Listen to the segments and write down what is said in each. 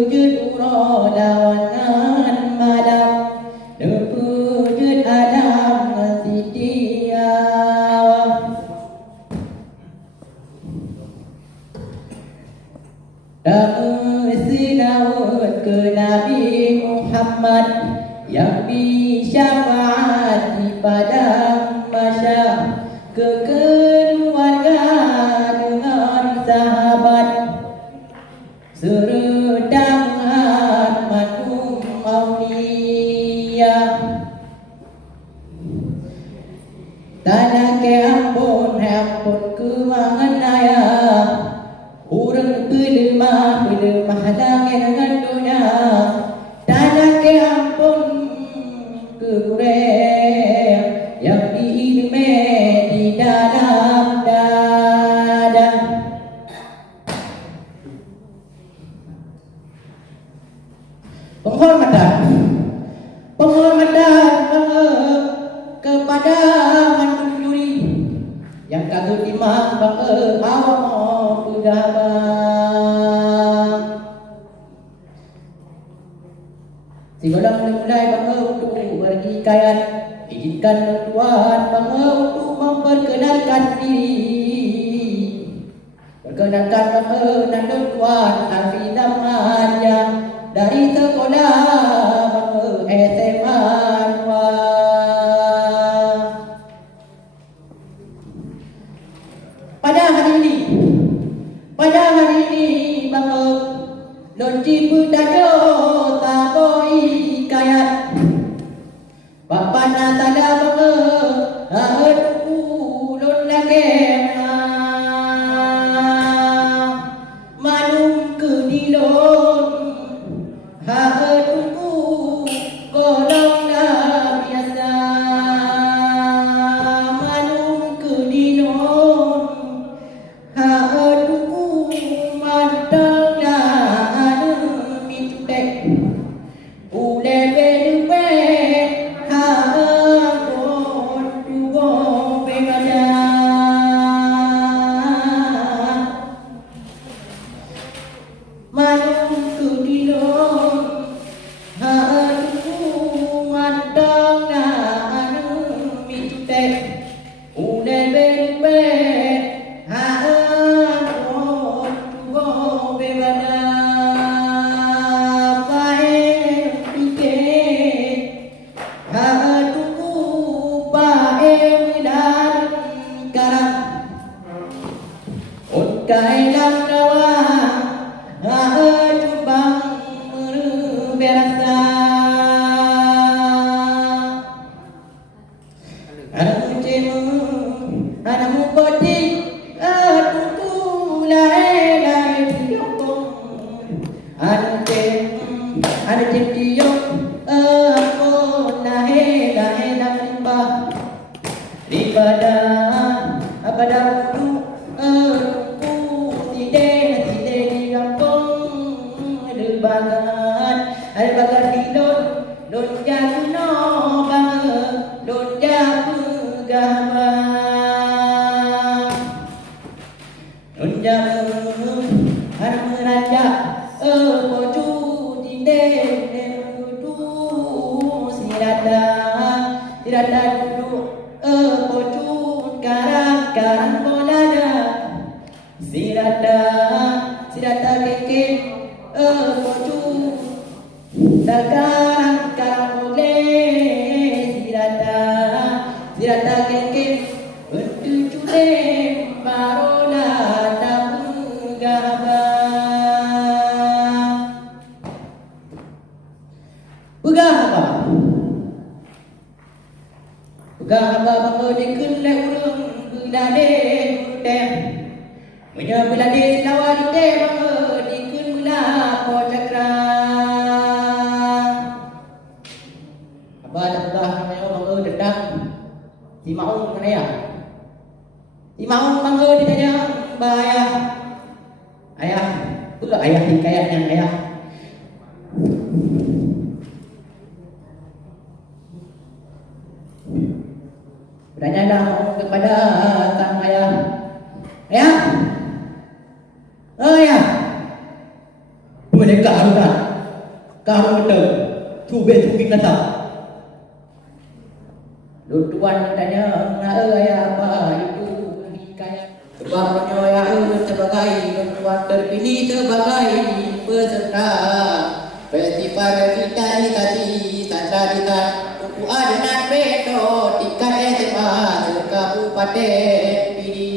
pujud uro lawanan malam pujud alam ngasidia Sinawat ke Nabi Muhammad yang bisyafaat di padang mahsyar ke keluarga dengan sahabat seredam matum aulia tanah ke ampun kemangan ayah urang pelemah langit dengan dunia tanah ke ampun kegureng yang diilme di dalam dada penghormatan kepada mantu juri yang kagum imam awak pejabat Sigolong mulai untuk berhikayat izinkan Tuhan untuk memperkenalkan diri perkenalkan nama Tuhan Hafiz Zaman yang dari sekolah SMA pada hari ini bangga lonci putajo takoi kayat Bapak natada bangga aduku lon lage manum kedilon aduku kolong dah biasa manum kedilon aduku mantang Kailang rawa jumbang berasa anamu koti tutu lae tiong anu tiong aku lae limba ripada ada bagan dilon don jano bang don jabu gama don jabu har meraja poju dinde du sirada dulu poju karang bolada sirada keke poju Dagang karang boleh sirata keke untuk cule barola damu gaba Buga mengodikan urung belade teh punya belade selawat teh mengodikan mula pocakra si maung kan ayah si maung bangga ditanya bahaya ayah pula ayah hikayatnya ayah bertanyalah kepada sang ayah ayah dari keharunan, keharunan, tubik nasa. Tuan tanya, ayah apa itu hikayat? Sebabnya ayah sebagai tuan terpilih sebagai peserta festival revitalisasi Sandralita Buku Adenan Beto tingkat SMA Kabupaten Pidi.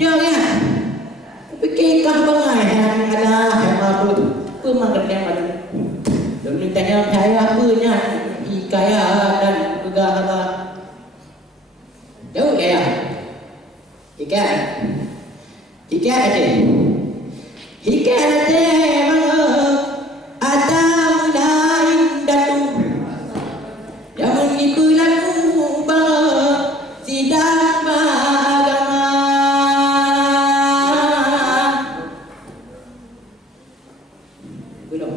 Ya, fikir kah bangai ada hemat tu pemangkatnya pada. Demi tanya saya punya hikayat dan pegawai. Jauh ya. Hikayat aja. Hikayat aja memang ada mulai datu. Jangan dibulan ubah sidang agama. Belum.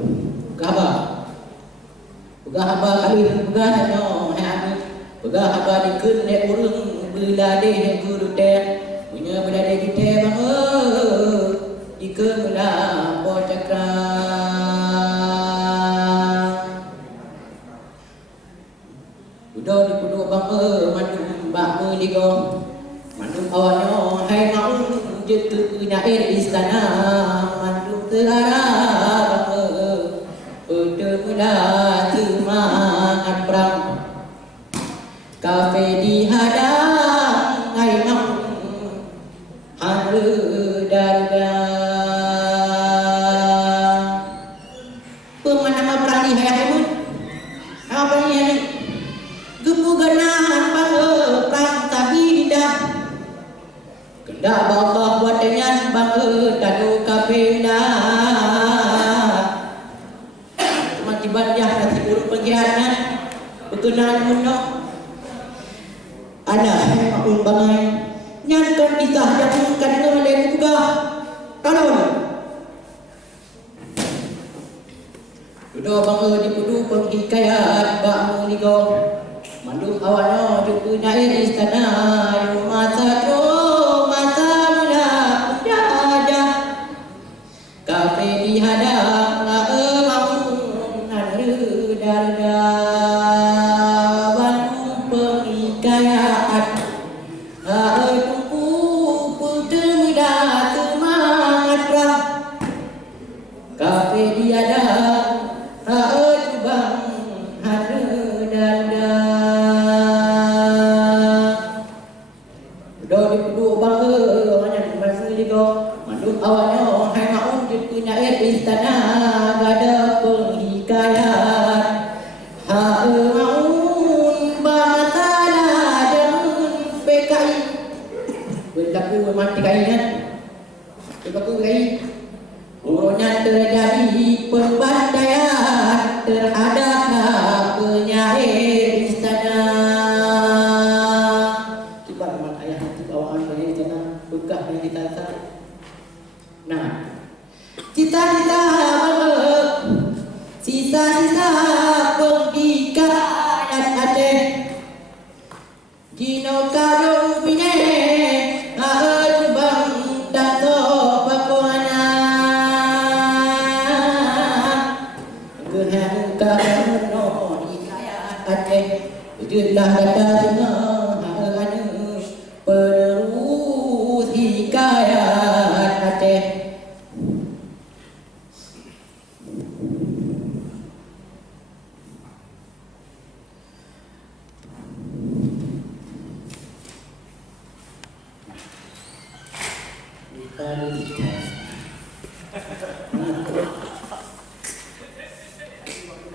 Gahaba kali gahano hami gahaba dikun ne urung belade guru teh punya belade kita bang dikemula pocakra udah dikudu bang mandum mbak meligo mandum awalnya hai mau jetu punya istana mandum terarah Udemula semangat perang kafe dihadang air maung harga pemanama perang di hayamun apa ini gembu genan perang tapi tidak kendak bawa buat dengan bangga tadu kafe ibadah nanti buruk pengkhianat berkenaan muno ada maun bangai nyankan kisah yang kadang oleh juga kalau sudah bangga di kudu penghikayat bak muligo mandung awalnya juga naik istana masa mula penjajah kafe dihadang dardawan penghikayat aku putemida semangat perang kafe diada bang ada darda udah dikudu bangga mana masih digo mandung awalnya hai maun punya istana ada penghikayat Haun batala dan PKI berlaku mati kainan berlaku kai urutnya terjadi pembantaian terhadap penyair istana coba teman ayah nanti bawaan penyair istana bekah yang ditata nah cita-cita sisa-sisa penghikayat Aceh Jino kadung pine bang dato pakuana Gehan kadung no hikayat Aceh Julah datanya penerus hikayat Aceh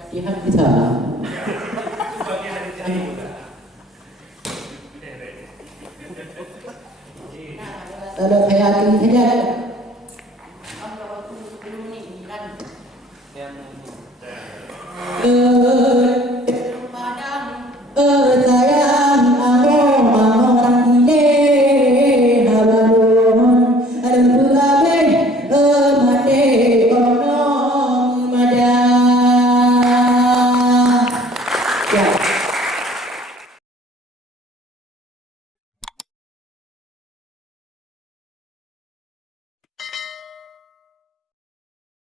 Ihan bisa. Kalau saya saja.